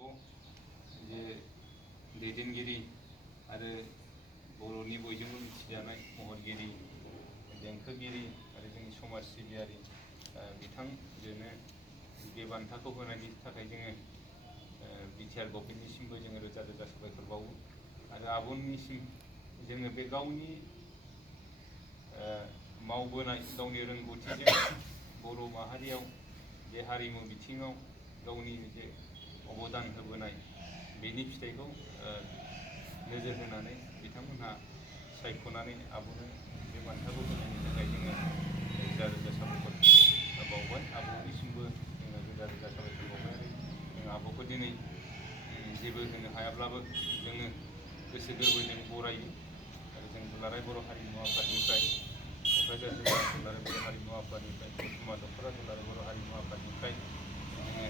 जे दैदेनगिरि आरो बर'नि बयजोंबो मिथिजानाय महरगिरि देंखोगिरि आरो जोंनि समाज सिबियारि बिथांजोनो बे बान्थाखौ होनायनि थाखाय जोङो बिटिआर गभर्नमेन्टनिसिमबो जोङो रोजा रोजा साबायखर बावो आरो आब'निसिम जोङो बे गावनि मावबोनाय गावनि रोंगौथिजों बर' माहारियाव जे हारिमु बिथिङाव गावनि जे अबदान होबोनाय बेनि फिथाइखौ नोजोर होनानै बिथांमोनहा सायख'नानै आब'नो बे बान्थाखौ होनायनि थाखाय जोङो रोजा रोजा साबायखर बावबाय आब'निसिमबो जोङो रोजा रोजा साबायखर बावबाय आरो जों आब'खौ दिनै जेबो होनो हायाब्लाबो जोङो गोसो गोरबोजों बरायो आरो जों दुलाराय बर' हारिमु आफादनिफ्राय क'क्राझार जिल्ला दुलाराय बर' हारिमु आफादनिफ्राय दतमा दख'रा दुलाराय बर' हारिमु आफादनिफ्राय जोङो